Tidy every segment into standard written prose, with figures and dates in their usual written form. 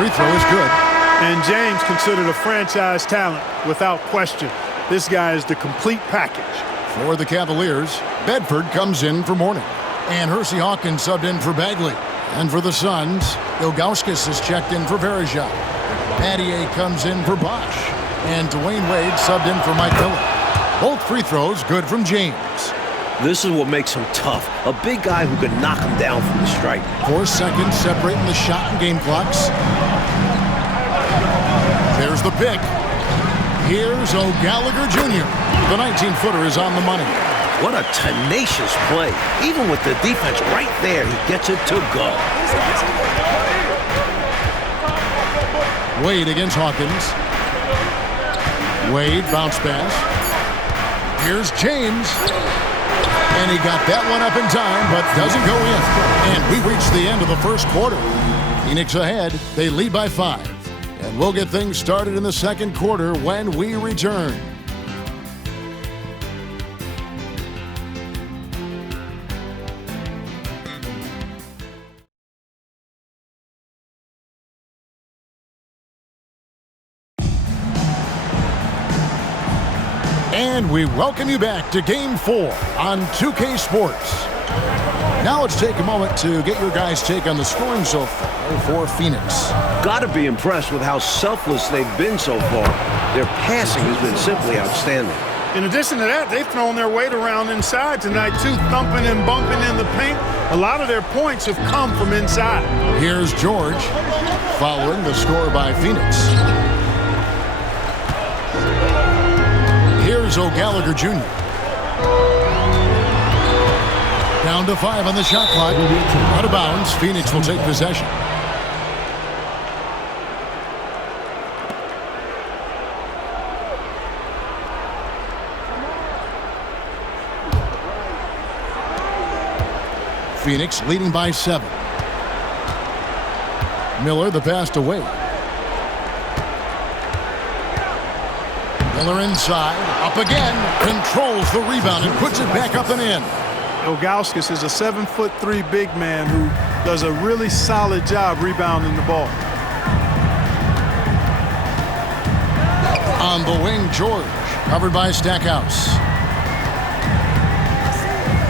free throw is good. And James considered a franchise talent without question. This guy is the complete package. For the Cavaliers, Bedford comes in for Mourning. And Hersey Hawkins subbed in for Bagley. And for the Suns, Ilgauskas is checked in for Verejao. Mattier comes in for Bosch. And Dwayne Wade subbed in for Mike Miller. Both free throws good from James. This is what makes him tough. A big guy who can knock him down from the stripe. 4 seconds separating the shot and game clocks. There's the pick. Here's O'Gallagher Jr. The 19-footer is on the money. What a tenacious play. Even with the defense right there, he gets it to go. Wade against Hawkins. Wade, bounce pass. Here's James. And he got that one up in time, but doesn't go in. And we reached the end of the first quarter. Phoenix ahead. They lead by 5. And we'll get things started in the second quarter when we return. And we welcome you back to Game 4 on 2K Sports. Now let's take a moment to get your guys' take on the scoring so far for Phoenix. Got to be impressed with how selfless they've been so far. Their passing has been simply outstanding. In addition to that, they've thrown their weight around inside tonight, too, thumping and bumping in the paint. A lot of their points have come from inside. Here's George following the score by Phoenix. Here's O'Gallagher Jr. Down to 5 on the shot clock. Out of bounds. Phoenix will take possession. Phoenix leading by 7. Miller the pass to Wade. Miller inside, up again, controls the rebound and puts it back up and in. Ilgauskas is a 7'3" big man who does a really solid job rebounding the ball. On the wing, George, covered by Stackhouse.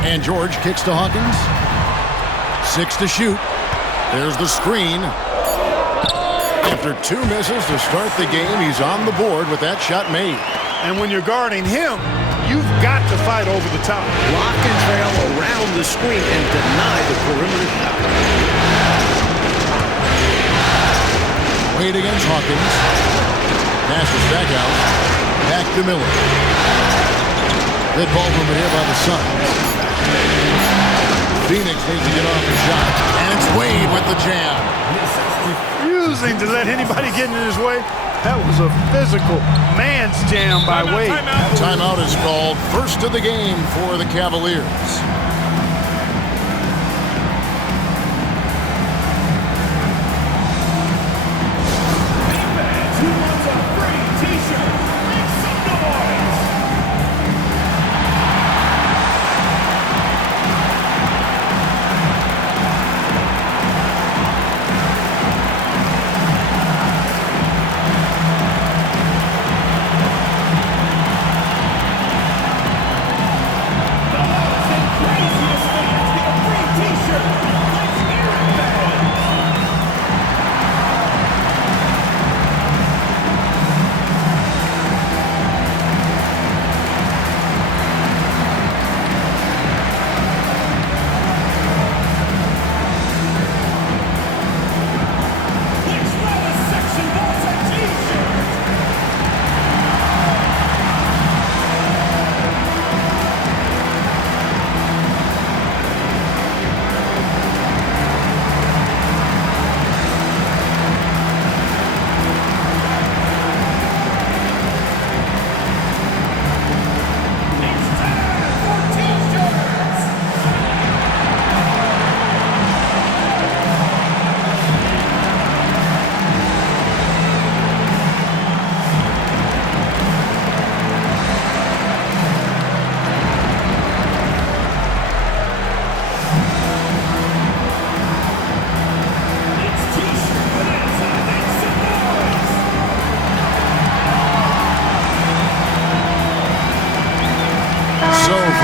And George kicks to Hawkins. 6 to shoot. There's the screen. After 2 misses to start the game, he's on the board with that shot made. And when you're guarding him, you've got to fight over the top. Lock and trail around the screen and deny the perimeter shot. Wade against Hawkins. Pass is back out. Back to Miller. Good ball movement here by the Suns. Phoenix needs to get off the shot. And it's Wade with the jam. Refusing to let anybody get in his way. That was a physical man's jam by Wade. Timeout is called. First of the game for the Cavaliers.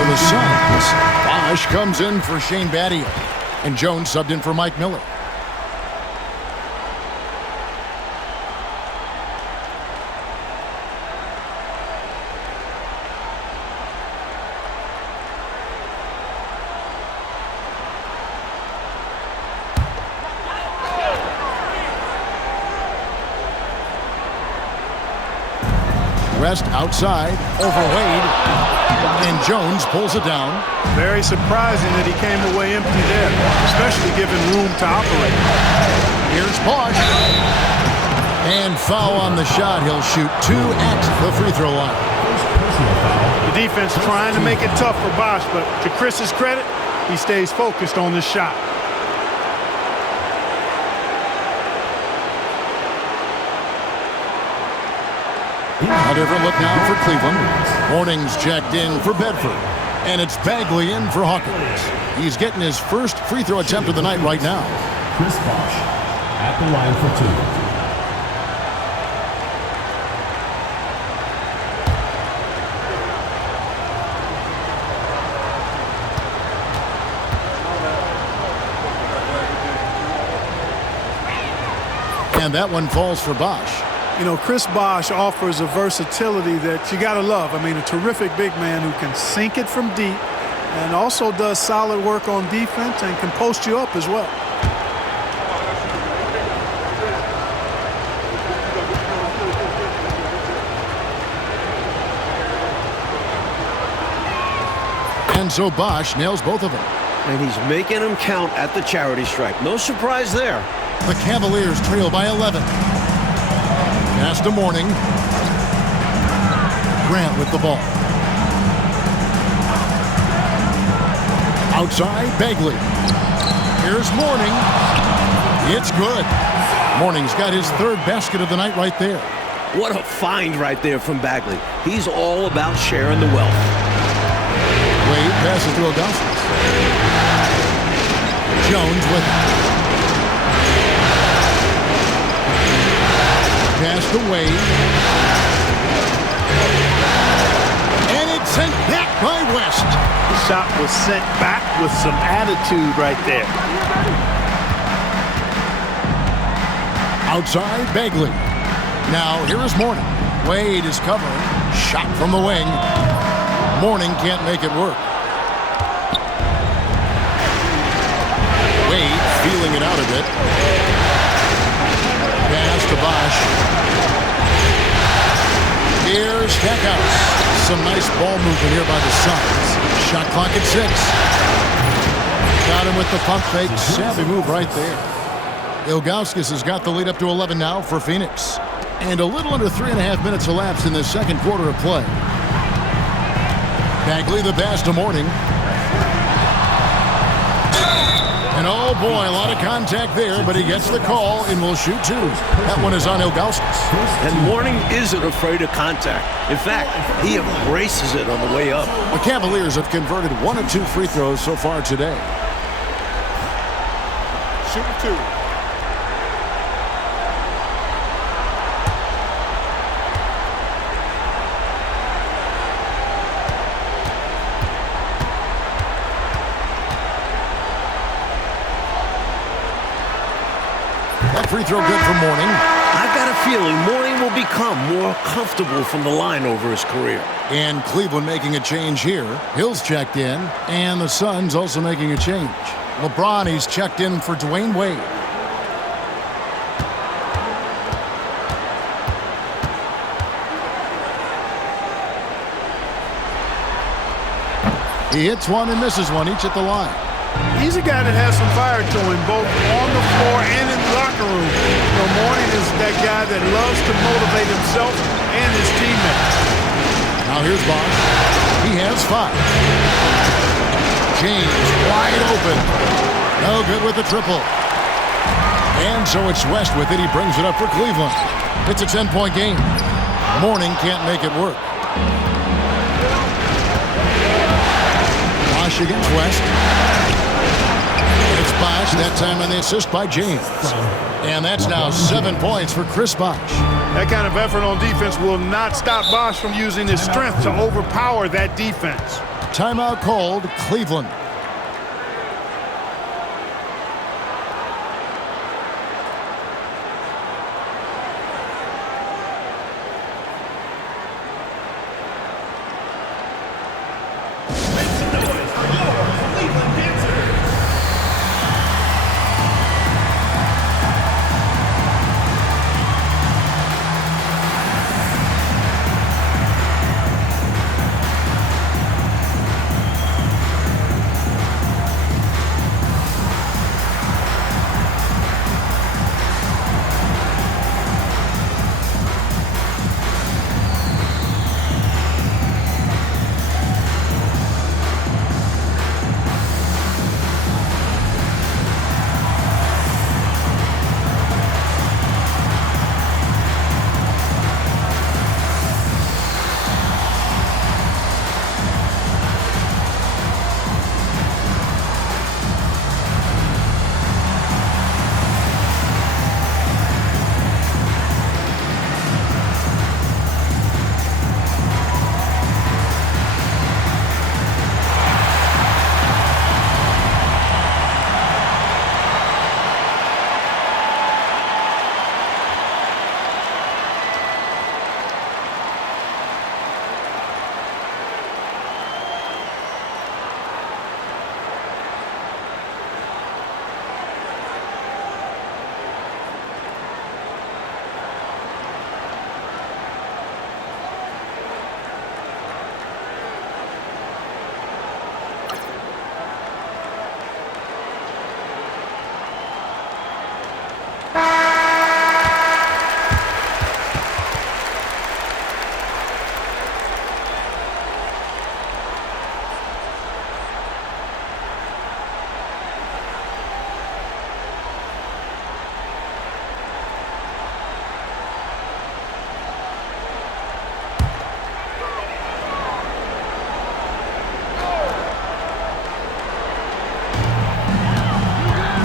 the Suns, Bosch comes in for Shane Battier. And Jones subbed in for Mike Miller. West outside, over Wade, and Jones pulls it down. Very surprising that he came away empty there, especially given room to operate. Here's Bosch. And foul on the shot. He'll shoot 2 at the free throw line. The defense trying to make it tough for Bosch, but to Chris's credit, he stays focused on this shot. A different look now for Cleveland. Morning's checked in for Bedford. And it's Bagley in for Hawkins. He's getting his first free throw attempt of the night right now. Chris Bosch at the line for 2. And that one falls for Bosch. You know, Chris Bosch offers a versatility that you got to love. I mean, a terrific big man who can sink it from deep and also does solid work on defense and can post you up as well. And so Bosch nails both of them. And he's making them count at the charity stripe. No surprise there. The Cavaliers trail by 11. Pass to Morning. Grant with the ball. Outside, Bagley. Here's Morning. It's good. Morning's got his 3rd basket of the night right there. What a find right there from Bagley. He's all about sharing the wealth. Wade passes to Augustus. Jones with it. Pass to Wade. And it's sent back by West. The shot was sent back with some attitude right there. Outside, Bagley. Now, here is Morning. Wade is covering. Shot from the wing. Morning can't make it work. Wade feeling it out a bit. Pass to Bosch. Here's Stackhouse. Some nice ball movement here by the Suns. Shot clock at 6. Got him with the pump fake. Savvy move right there. Ilgauskas has got the lead up to 11 now for Phoenix. And a little under 3.5 minutes elapsed in the second quarter of play. Bagley the pass to Morning. And oh boy, a lot of contact there, but he gets the call and will shoot 2. That one is on Ilgauskas. And Morning isn't afraid of contact. In fact, he embraces it on the way up. The Cavaliers have converted 1 of 2 free throws so far today. Shooting 2. That free throw good for Morning. I've got a feeling Morning will become more comfortable from the line over his career. And Cleveland making a change here. Hill's checked in, and the Suns also making a change. LeBron, he's checked in for Dwayne Wade. He hits one and misses one, each at the line. He's a guy that has some fire to him, both on the floor and in the locker room. You know, Morning is that guy that loves to motivate himself and his teammates. Now here's Bosch. He has 5. James wide open. No good with the triple. And so it's West with it. He brings it up for Cleveland. It's a 10-point game. Morning can't make it work. Bosch against West. It's Bosch, that time on the assist by James. And that's now 7 points for Chris Bosch. That kind of effort on defense will not stop Bosch from using his strength to overpower that defense. Timeout called, Cleveland.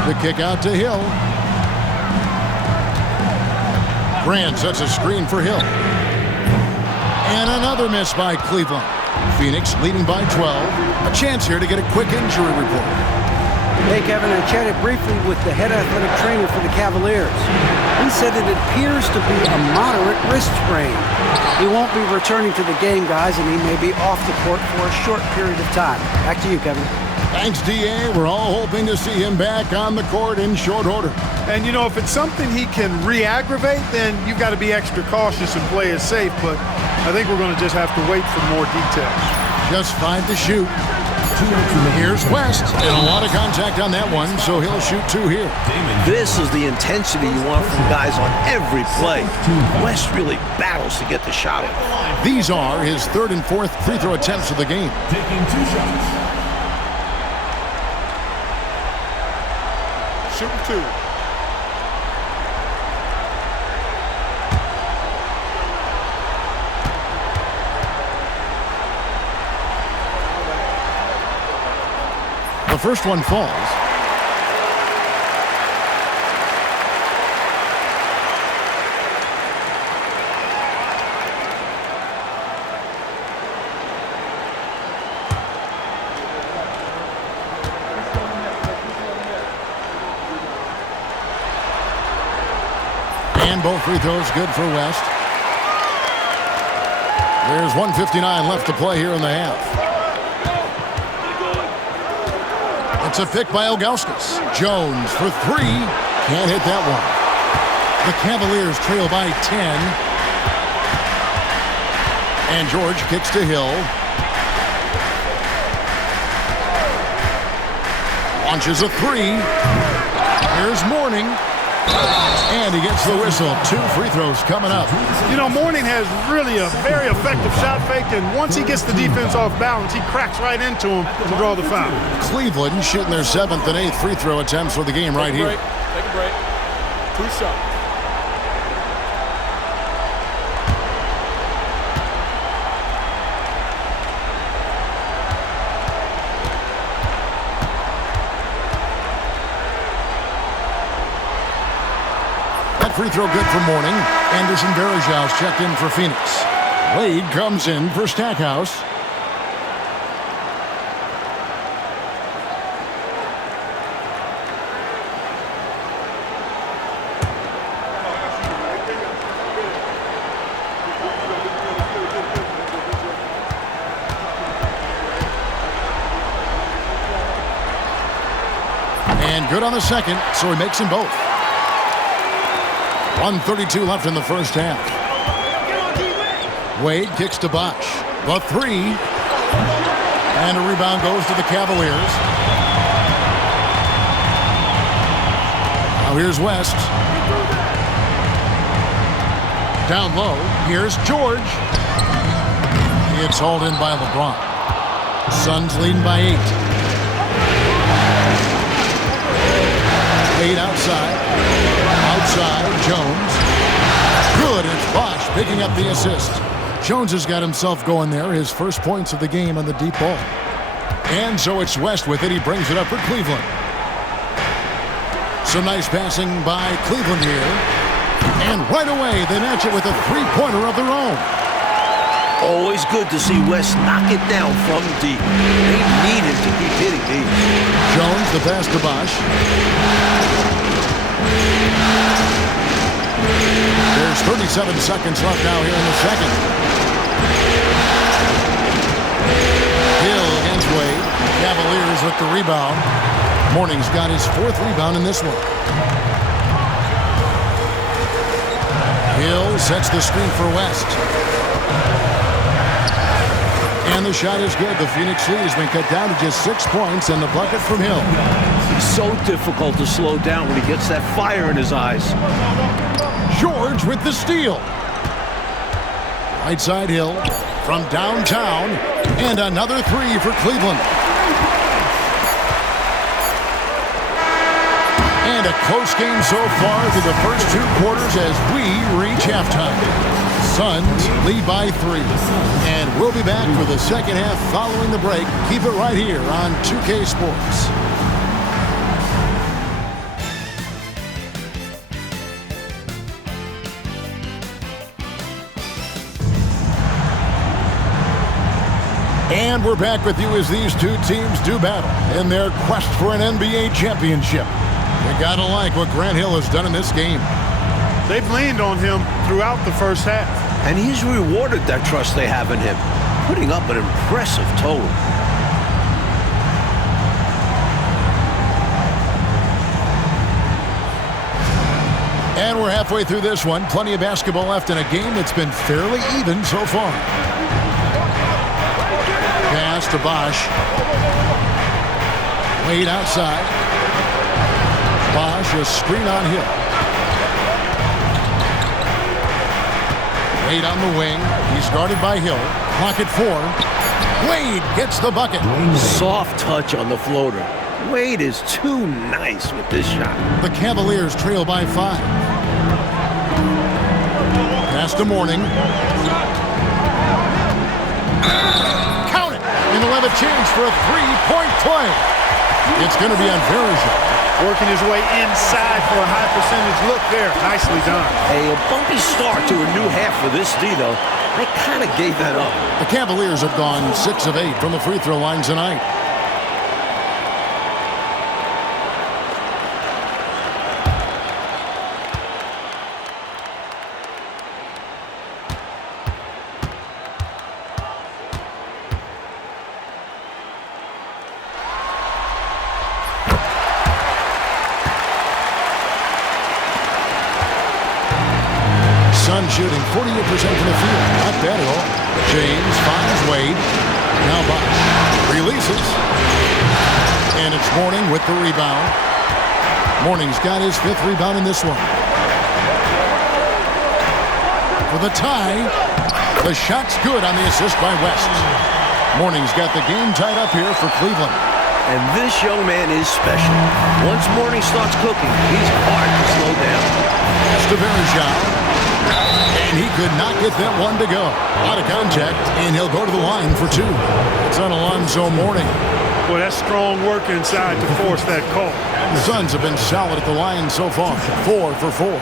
The kick out to Hill. Grant sets a screen for Hill. And another miss by Cleveland. Phoenix leading by 12. A chance here to get a quick injury report. Hey, Kevin, I chatted briefly with the head athletic trainer for the Cavaliers. He said it appears to be a moderate wrist sprain. He won't be returning to the game, guys, and he may be off the court for a short period of time. Back to you, Kevin. Thanks, D.A. We're all hoping to see him back on the court in short order. And, you know, if it's something he can re-aggravate, then you've got to be extra cautious and play it safe. But I think we're going to just have to wait for more details. Just 5 to shoot. Here's West. And a lot of contact on that one, so he'll shoot 2 here. This is the intensity you want from guys on every play. West really battles to get the shot off. These are his 3rd and 4th free throw attempts of the game. Taking 2 shots. Shooting 2. The first one falls. And both free throws good for West. There's 1:59 left to play here in the half. It's a pick by Ilgauskas. Jones for 3. Can't hit that one. The Cavaliers trail by 10. And George kicks to Hill. Launches a 3. Here's Mourning. And he gets the whistle. 2 free throws coming up. You know, Mourning has really a very effective shot fake, and once he gets the defense off balance, he cracks right into him to draw the foul. Cleveland shooting their 7th and 8th free throw attempts for the game right here. Take a break. 2 shots. Free throw good for Mourning. Anderson Varejão's checked in for Phoenix. Wade comes in for Stackhouse. And good on the second, so he makes them both. 1:32 left in the first half. Wade kicks to Bosch. The three. And a rebound goes to the Cavaliers. Now here's West. Down low, here's George. It's hauled in by LeBron. Suns leading by 8. Wade outside. Outside, Jones. Good, it's Bosch picking up the assist. Jones has got himself going there, his first points of the game on the deep ball. And so it's West with it. He brings it up for Cleveland. Some nice passing by Cleveland here. And right away, they match it with a three-pointer of their own. Always good to see West knock it down from deep. They need him to keep hitting these. Jones, the pass to Bosch. There's 37 seconds left now here in the second. Hill against Wade. Cavaliers with the rebound. Morning's got his 4th rebound in this one. Hill sets the screen for West. And the shot is good. The Phoenix lead has been cut down to just 6 points, and the bucket from Hill. It's so difficult to slow down when he gets that fire in his eyes. George with the steal. Right side Hill from downtown, and another three for Cleveland. And a close game so far through the first 2 quarters as we reach halftime. Suns lead by 3. And we'll be back for the second half following the break. Keep it right here on 2K Sports. And we're back with you as these two teams do battle in their quest for an NBA championship. You gotta like what Grant Hill has done in this game. They've leaned on him throughout the first half. And he's rewarded that trust they have in him, putting up an impressive total. And we're halfway through this one. Plenty of basketball left in a game that's been fairly even so far. Pass to Bosch. Wade outside. Bosch, a screen on Hill. Wade on the wing. He's guarded by Hill. Clock at 4. Wade gets the bucket. Soft touch on the floater. Wade is too nice with this shot. The Cavaliers trail by 5. Pass to Morning. Count it! And they'll have a chance for a three-point play. It's going to be on Verija. Working his way inside for a high percentage look there. Nicely done. A bumpy start to a new half for this D, though. I kind of gave that up. The Cavaliers have gone 6 of 8 from the free throw line tonight. Shooting 48% from the field. Not bad at all. James finds Wade. Now Bosch releases. And it's Morning with the rebound. Morning's got his 5th rebound in this one. For the tie. The shot's good on the assist by West. Morning's got the game tied up here for Cleveland. And this young man is special. Once Morning starts cooking, he's hard to slow down. That's to Verija. And he could not get that one to go. Out of contact, and he'll go to the line for 2. It's on Alonzo Morning. Boy, that's strong work inside to force that call. The Suns have been solid at the line so far. 4 for 4.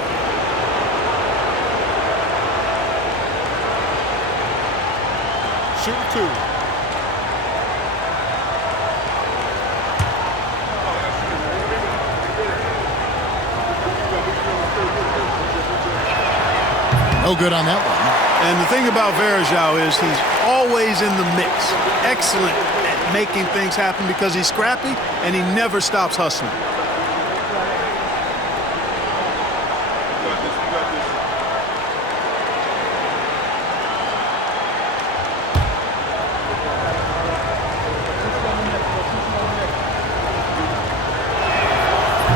Shoot 2. No good on that one. And the thing about Verija is he's always in the mix. Excellent at making things happen because he's scrappy and he never stops hustling.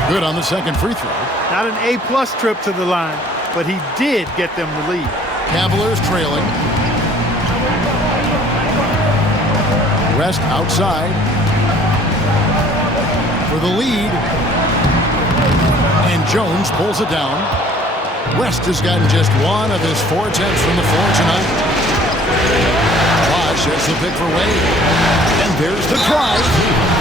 Good on the second free throw. Not an A-plus trip to the line, but he did get them the lead. Cavaliers trailing. West outside for the lead. And Jones pulls it down. West has gotten just one of his 4 attempts from the floor tonight. Bosh has the pick for Wade. And there's the drive.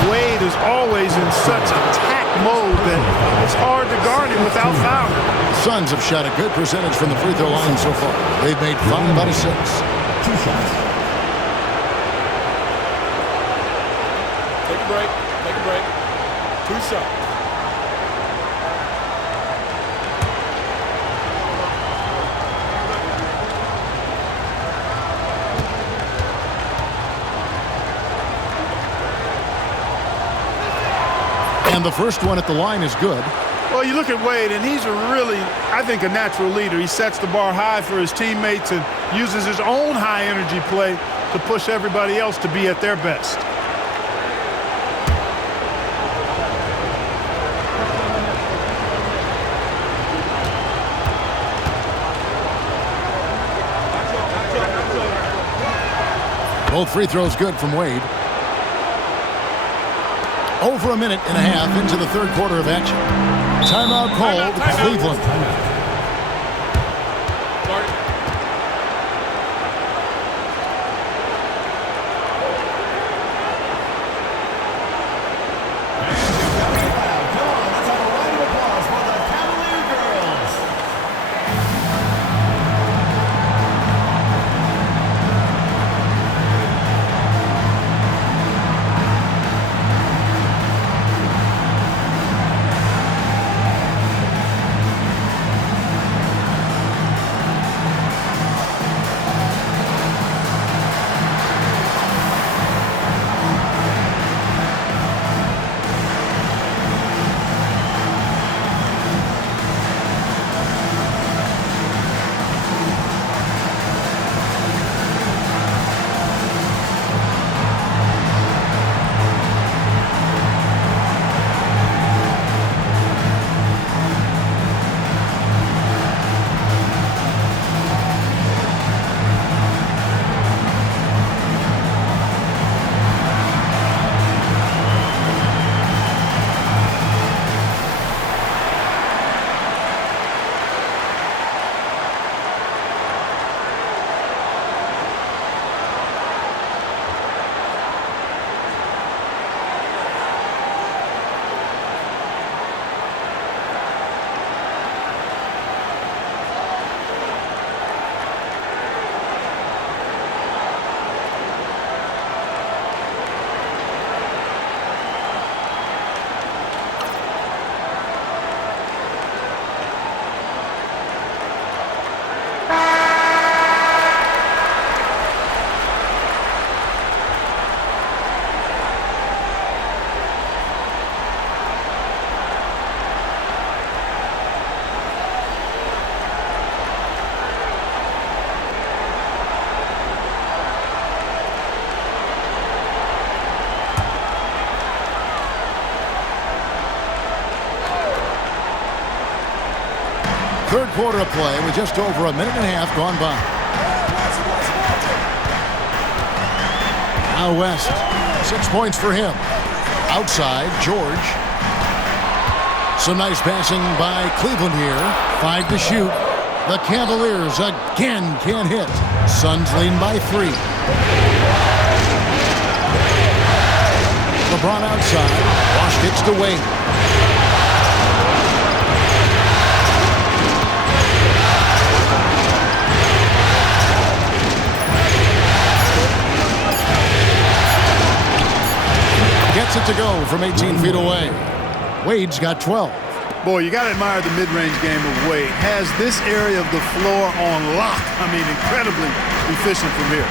Wade is always in such attack mode that it's hard to guard him without fouling. The Suns have shot a good percentage from the free throw line so far. They've made 5 out of 6. 2 shots. Take a break. Take a break. 2 shots. And the first one at the line is good. Well, you look at Wade, and he's I think, a natural leader. He sets the bar high for his teammates and uses his own high-energy play to push everybody else to be at their best. Both free throws good from Wade. Over a minute and a half into the third quarter of action. Timeout called, Cleveland. Third quarter of play with just over a minute and a half gone by. Now West, 6 points for him. Outside, George. Some nice passing by Cleveland here. 5 to shoot. The Cavaliers again can't hit. Suns lead by 3. LeBron outside. Bosh kicks to Wade. Gets it to go from 18 feet away. Wade's got 12. Boy, you got to admire the mid-range game of Wade. Has this area of the floor on lock. I mean, incredibly efficient from here.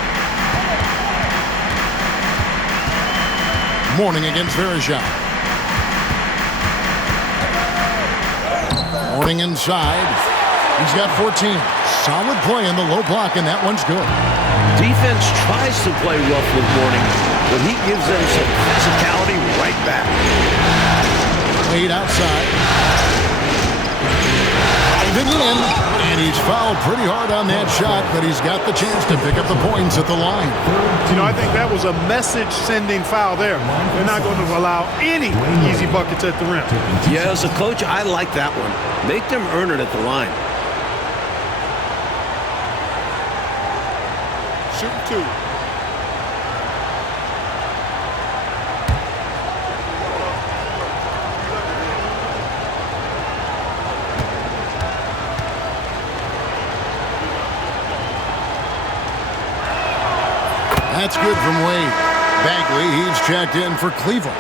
Mourning against Verejao. Mourning inside. He's got 14. Solid play in the low block, and that one's good. Defense tries to play rough with Mourning, but he gives them some physicality right back. Wade outside. Driving in. And he's fouled pretty hard on that shot, but he's got the chance to pick up the points at the line. You know, I think that was a message-sending foul there. They're not going to allow any easy buckets at the rim. Yeah, as a coach, I like that one. Make them earn it at the line. Shoot 2. That's good from Wade. Bagley, he's checked in for Cleveland.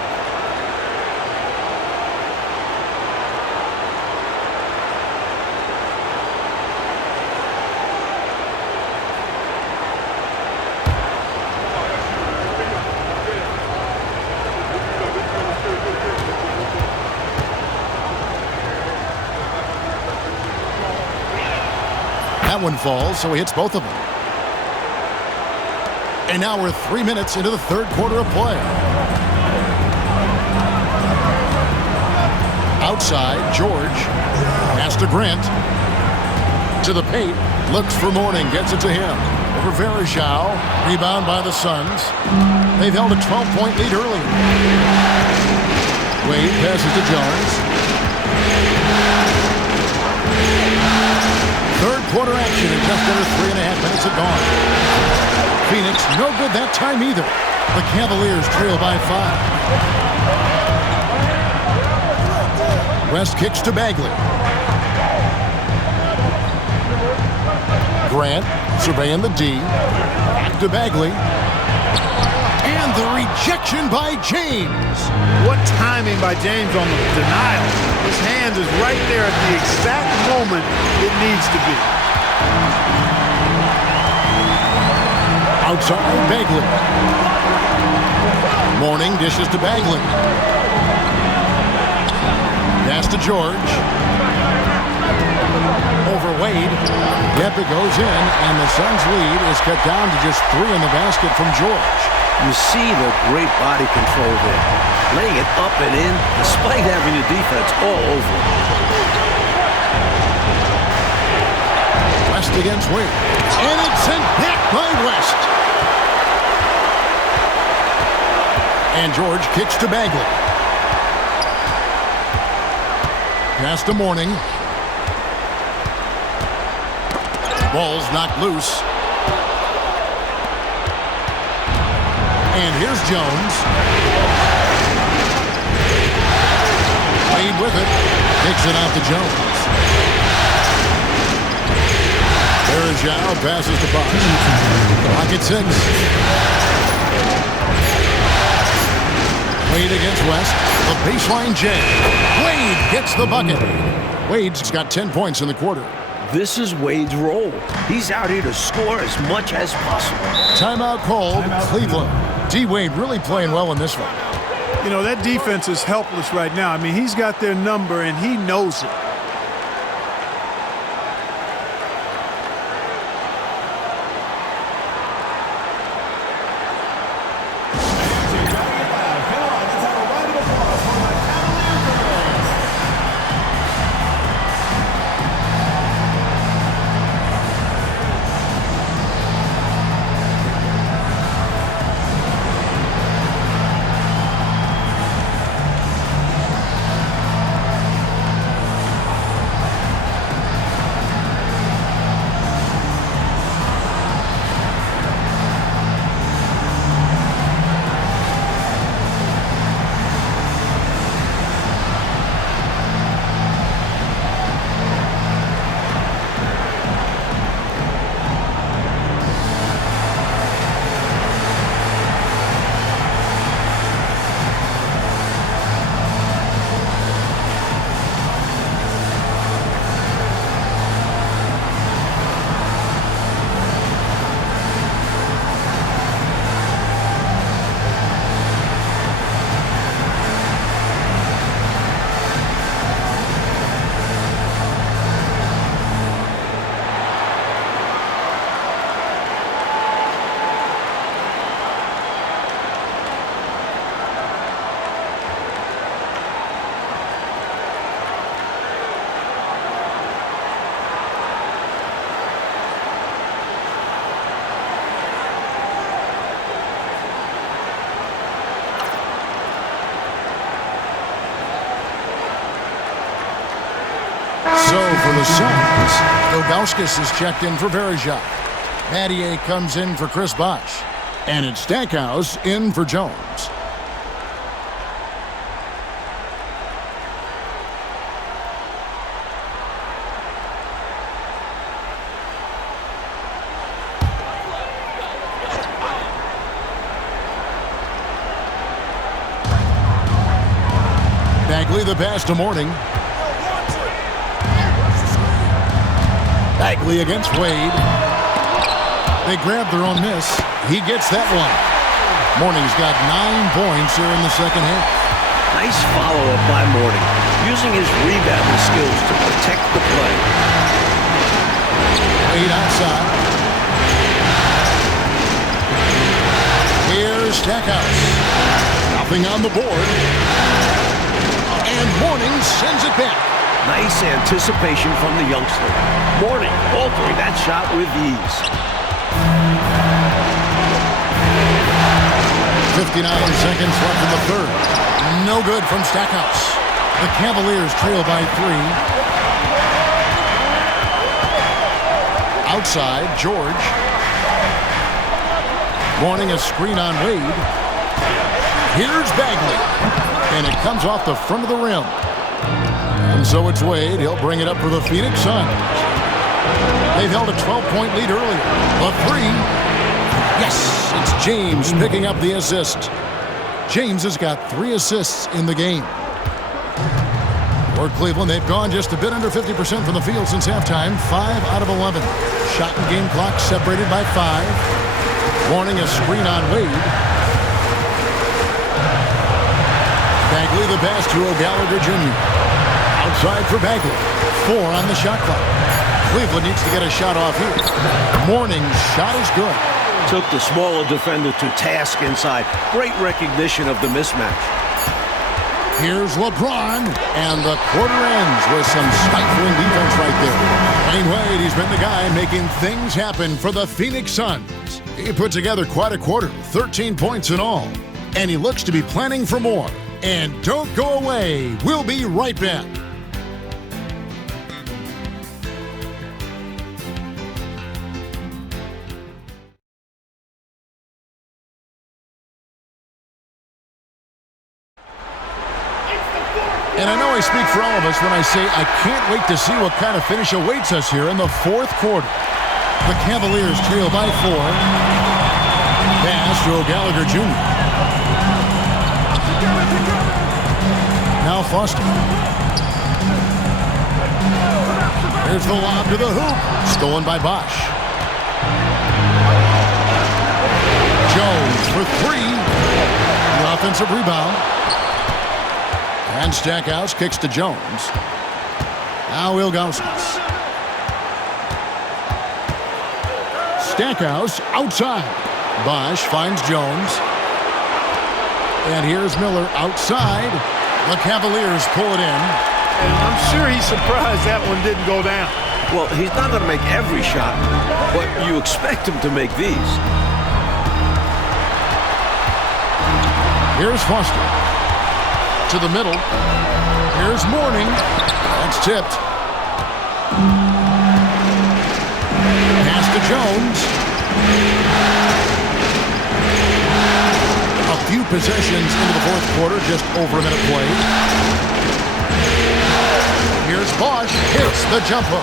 That one falls, so he hits both of them. And now we're 3 minutes into the third quarter of play. Outside, George. Pass to Grant. To the paint. Looks for Mourning. Gets it to him. Over Verejao. Rebound by the Suns. They've held a 12-point lead early. Wade passes to Jones. Third quarter action in just under 3.5 minutes have gone. Phoenix, no good that time either. The Cavaliers trail by 5. West kicks to Bagley. Grant surveying the D. Back to Bagley. And the rejection by James. What timing by James on the denial. His hand is right there at the exact moment it needs to be. Outside, Bagley. Mourning dishes to Bagley. Pass to George. Over Wade. Yep, it goes in, and the Suns' lead is cut down to just 3 in the basket from George. You see the great body control there. Laying it up and in, despite having the defense all over him. West against Wade. And it's sent back by West. And George kicks to Bagley. Pass to Mourning. Ball's knocked loose. And here's Jones. Wade with it. Kicks it out to Jones. Verejao passes to Bosch. Clock at 6. Wade against West. The baseline J. Wade gets the bucket. Wade's got 10 points in the quarter. This is Wade's role. He's out here to score as much as possible. Timeout called. Cleveland. D. Wade really playing well in this one. You know, that defense is helpless right now. I mean, he's got their number, and he knows it. for the Suns. Ilgauskas is checked in for Verejao. Battier comes in for Chris Bosh. And it's Stackhouse in for Jones. Bagley the pass to Morning. Bagley against Wade. They grab their own miss. He gets that one. Morning's got 9 points here in the second half. Nice follow-up by Morning, using his rebounding skills to protect the play. Wade outside. Here's Stackhouse. Nothing on the board. And Morning sends it back. Nice anticipation from the youngster. Morning altering that shot with ease. 59 seconds left in the third. No good from Stackhouse. The Cavaliers trail by 3. Outside, George. Morning a screen on Wade. Here's Bagley. And it comes off the front of the rim. And so it's Wade. He'll bring it up for the Phoenix Suns. They've held a 12-point lead earlier. A 3. Yes, it's James picking up the assist. James has got 3 assists in the game. For Cleveland, they've gone just a bit under 50% from the field since halftime. 5 out of 11. Shot and game clock separated by 5. Morning a screen on Wade. Bagley the pass to O'Gallagher Jr. Outside for Bagley. 4 on the shot clock. Cleveland needs to get a shot off here. Morning's shot is good. Took the smaller defender to task inside. Great recognition of the mismatch. Here's Lebron, and the quarter ends with some stifling defense right there. Dwayne Wade, he's been the guy making things happen for the Phoenix Suns. He put together quite a quarter, 13 points in all. And he looks to be planning for more. And don't go away. We'll be right back. And I know I speak for all of us when I say I can't wait to see what kind of finish awaits us here in the fourth quarter. The Cavaliers trail by 4. Pass to O'Gallagher Jr. Now Foster. Here's the lob to the hoop. Stolen by Bosh. Jones for 3. The offensive rebound. And Stackhouse kicks to Jones. Now Ilgauskas. Stackhouse outside. Bosh finds Jones. And here's Miller outside. The Cavaliers pull it in. And I'm sure he's surprised that one didn't go down. Well, he's not going to make every shot, but you expect him to make these. Here's Foster. To the middle. Here's Morning. That's tipped. Pass to Jones. A few possessions into the fourth quarter, just over a minute played. Here's Bosh. Hits the jumper.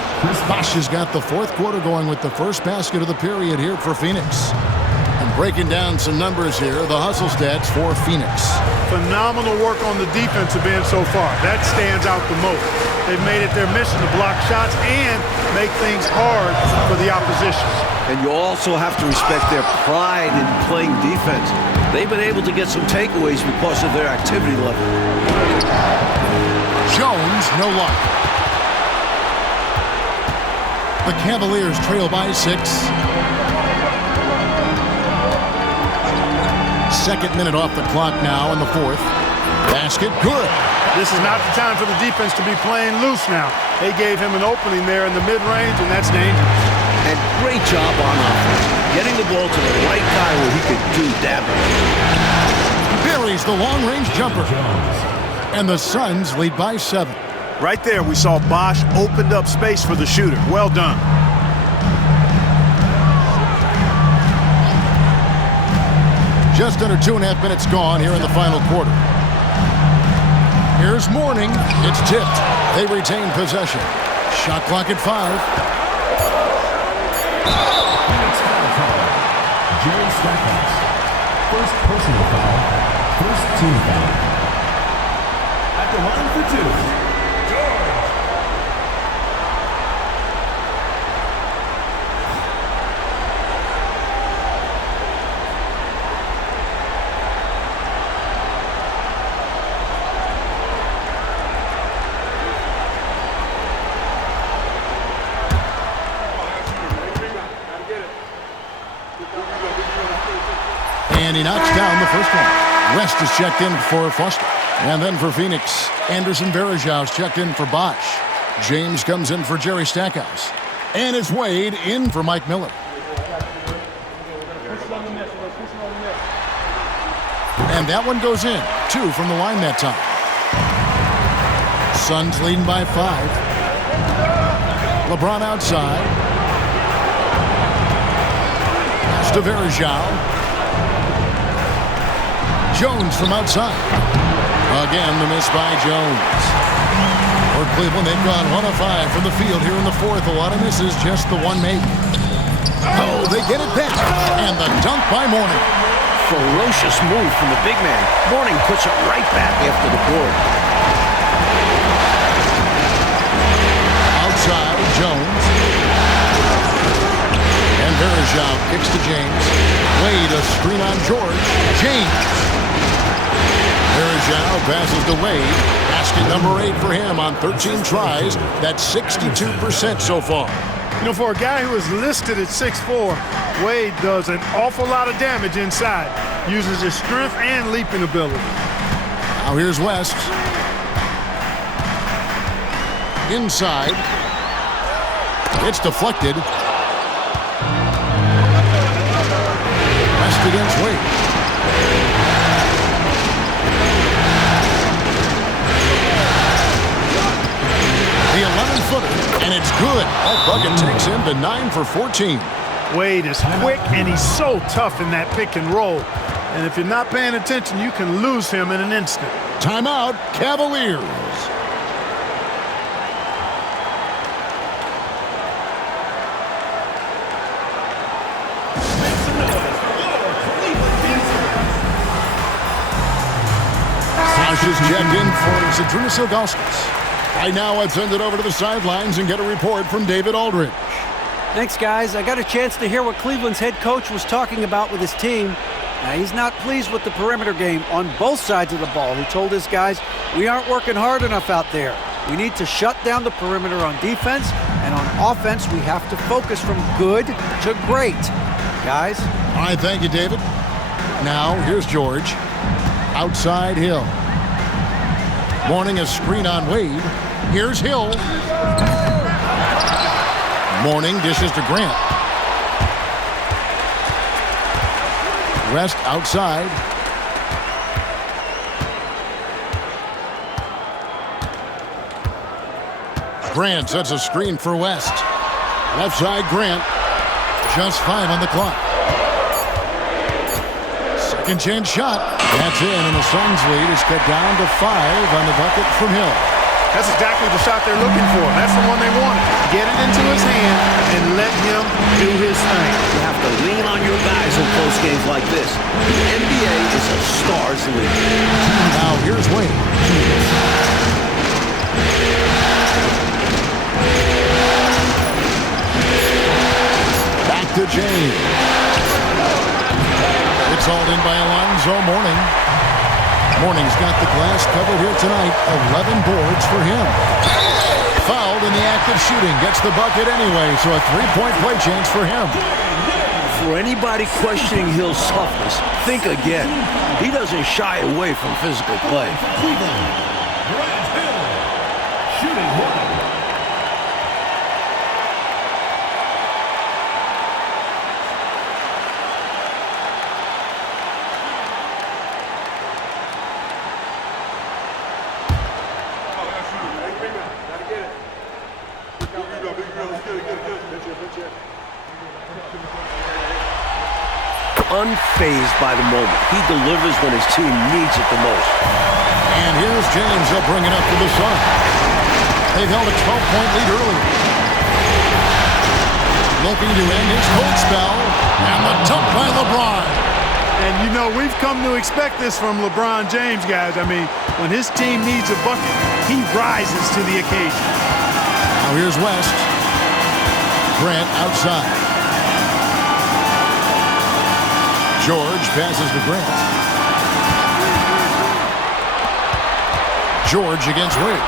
Bosh has got the fourth quarter going with the first basket of the period here for Phoenix. And breaking down some numbers here, the hustle stats for Phoenix. Phenomenal work on the defensive end so far. That stands out the most. They've made it their mission to block shots and make things hard for the opposition. And you also have to respect their pride in playing defense. They've been able to get some takeaways because of their activity level. Jones, no luck. The Cavaliers trail by 6. Second minute off the clock now in the fourth. Basket, good. This is not the time for the defense to be playing loose now. They gave him an opening there in the mid-range, and that's dangerous. And great job on offense, getting the ball to the right guy where he could do damage. Buries the long-range jumper. And the Suns lead by 7. Right there, we saw Bosch opened up space for the shooter. Well done. Just under 2.5 minutes gone here in the final quarter. Here's Mourning. It's tipped. They retain possession. Shot clock at 5. Jerry Stackhouse. First personal foul. First team foul. At the line for 2. And he knocks down the first one. West is checked in for Foster. And then for Phoenix, Anderson Varejau's checked in for Bosch. James comes in for Jerry Stackhouse. And it's Wade in for Mike Miller. And that one goes in. 2 from the line that time. Suns leading by 5. LeBron outside. Pass to Varejau. Jones from outside. Again, the miss by Jones. For Cleveland, they've gone 1 of 5 from the field here in the fourth. A lot of misses, just the one make. Oh, they get it back. And the dunk by Mourning. Ferocious move from the big man. Mourning puts it right back after the board. Outside, Jones. And Varejau kicks to James. Wade, a screen on George. James. Varejau passes to Wade. Basket number 8 for him on 13 tries. That's 62% so far. You know, for a guy who is listed at 6'4", Wade does an awful lot of damage inside. Uses his strength and leaping ability. Now here's West. Inside. It's deflected. West against Wade. The 11-footer, and it's good. That bucket takes him to 9 for 14. Wade is quick, and he's so tough in that pick and roll. And if you're not paying attention, you can lose him in an instant. Timeout, Cavaliers. Bosch is checked in for Zydrunas Ilgauskas. Right now, I've sent it over to the sidelines and get a report from David Aldridge. Thanks, guys. I got a chance to hear what Cleveland's head coach was talking about with his team. Now, he's not pleased with the perimeter game on both sides of the ball. He told his guys, we aren't working hard enough out there. We need to shut down the perimeter on defense, and on offense, we have to focus from good to great. Guys? All right, thank you, David. Now, here's George. Outside Hill. Mourning a screen on Wade. Here's Hill. Mourning dishes to Grant. West outside. Grant sets a screen for West. Left side, Grant. Just 5 on the clock. Second chance shot. That's in, and the Suns lead is cut down to 5 on the bucket from Hill. That's exactly the shot they're looking for. That's the one they wanted. Get it into his hand and let him do his thing. You have to lean on your guys in close games like this. The NBA is a stars league. Now here's Wade. Back to James. It's hauled in by Alonzo Mourning. Mourning's got the glass covered here tonight. 11 boards for him. Fouled in the act of shooting. Gets the bucket anyway, so a 3-point play chance for him. For anybody questioning Hill's toughness, think again. He doesn't shy away from physical play. Cleveland, Grant Hill, shooting 1. unfazed by the moment. He delivers when his team needs it the most. And here's James. They'll bring it up for the Suns. They've held a 12-point lead earlier. Looking to end his cold spell. And the dunk by LeBron. And, you know, we've come to expect this from LeBron James, guys. I mean, when his team needs a bucket, he rises to the occasion. Now here's West. Grant outside. George passes to Grant. George against Wade.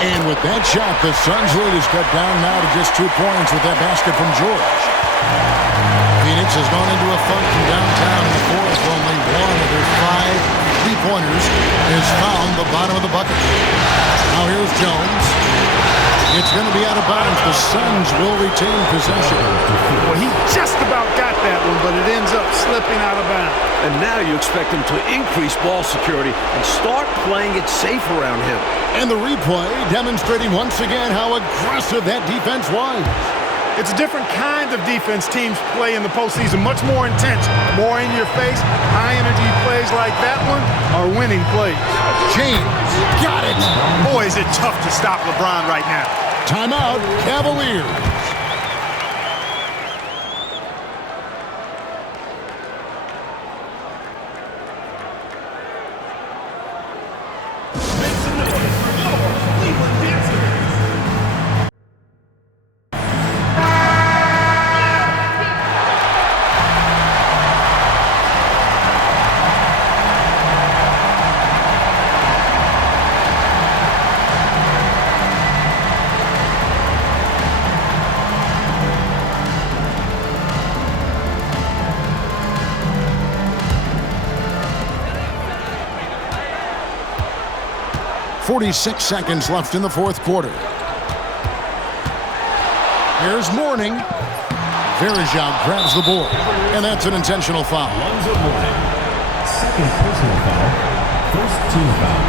And with that shot, the Suns' lead is cut down now to just 2 points with that basket from George. Phoenix has gone into a funk from downtown in the fourth. Only one of their 5 3-pointers has found the bottom of the bucket. Now here's Jones. It's going to be out of bounds. The Suns will retain possession. Well, he just about got that one, but it ends up slipping out of bounds. And now you expect him to increase ball security and start playing it safe around him. And the replay demonstrating once again how aggressive that defense was. It's a different kind of defense teams play in the postseason, much more intense, more in your face. High-energy plays like that one are winning plays. James got it. Boy, is it tough to stop LeBron right now. Timeout, Cavaliers. .46 seconds left in the fourth quarter. Here's Mourning. Verejao grabs the board, and that's an intentional foul. Lonzo Mourning. Second personal foul. First team foul.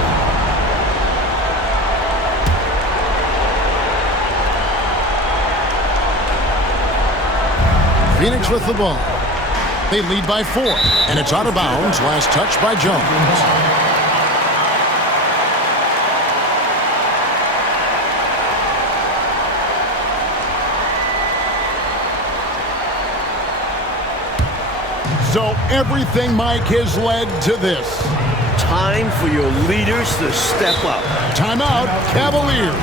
Phoenix with the ball. They lead by 4, and it's out of bounds. Last touch by Jones. So everything, Mike, has led to this. Time for your leaders to step up. Timeout, Cavaliers.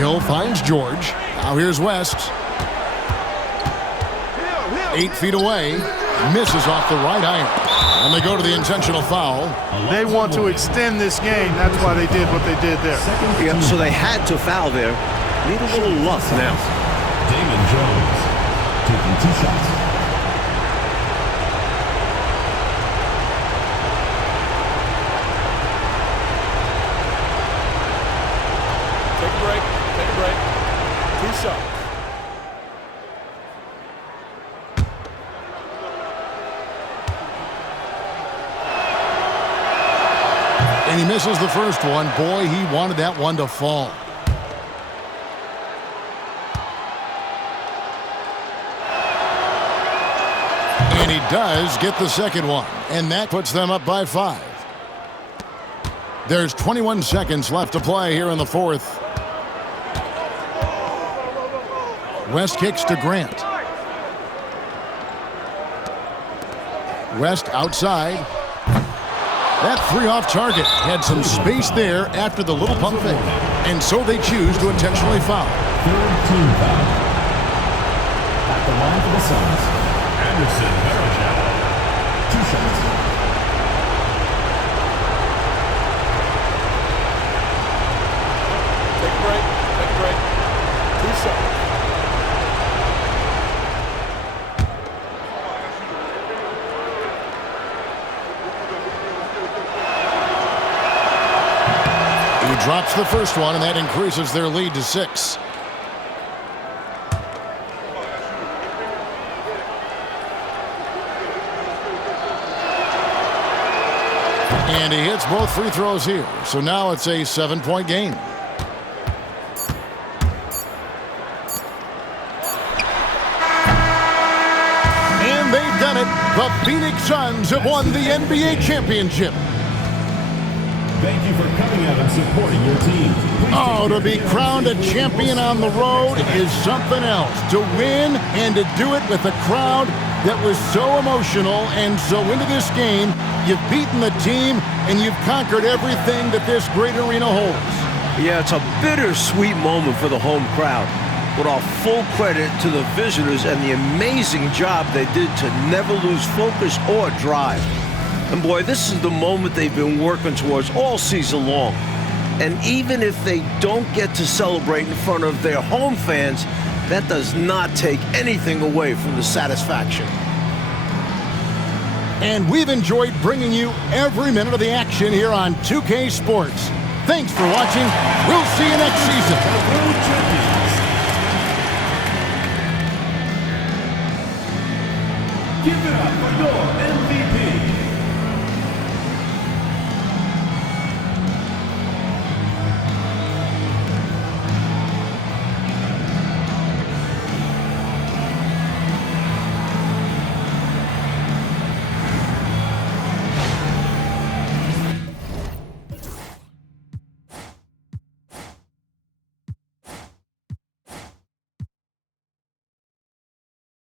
Hill finds George. Now here's West. 8 feet away. Misses off the right iron. And they go to the intentional foul. They want to extend this game. That's why they did what they did there. Yeah, so they had to foul there. Need a little luck now. Damon Jones taking 2 shots. Take a break. Take a break. 2 shots. And he misses the first one. Boy, he wanted that one to fall. And he does get the second one. And that puts them up by 5. There's 21 seconds left to play here in the fourth. West kicks to Grant. West outside. That 3 off target had some space there after the little pump fake. And so they choose to intentionally foul. Third team foul. At the line for the Suns. Anderson Verejao. 2 shots. He drops the first one, and that increases their lead to 6. And he hits both free throws here. So now it's a 7-point game. And they've done it. The Phoenix Suns have won the NBA championship. Thank you for coming out and supporting your team. Oh, to be crowned a champion on the road is something else. To win and to do it with a crowd that was so emotional and so into this game, you've beaten the team and you've conquered everything that this great arena holds. Yeah, it's a bittersweet moment for the home crowd. With all full credit to the visitors and the amazing job they did to never lose focus or drive. And boy, this is the moment they've been working towards all season long. And even if they don't get to celebrate in front of their home fans, that does not take anything away from the satisfaction. And we've enjoyed bringing you every minute of the action here on 2K Sports. Thanks for watching. We'll see you next season. World champions. Give it up for your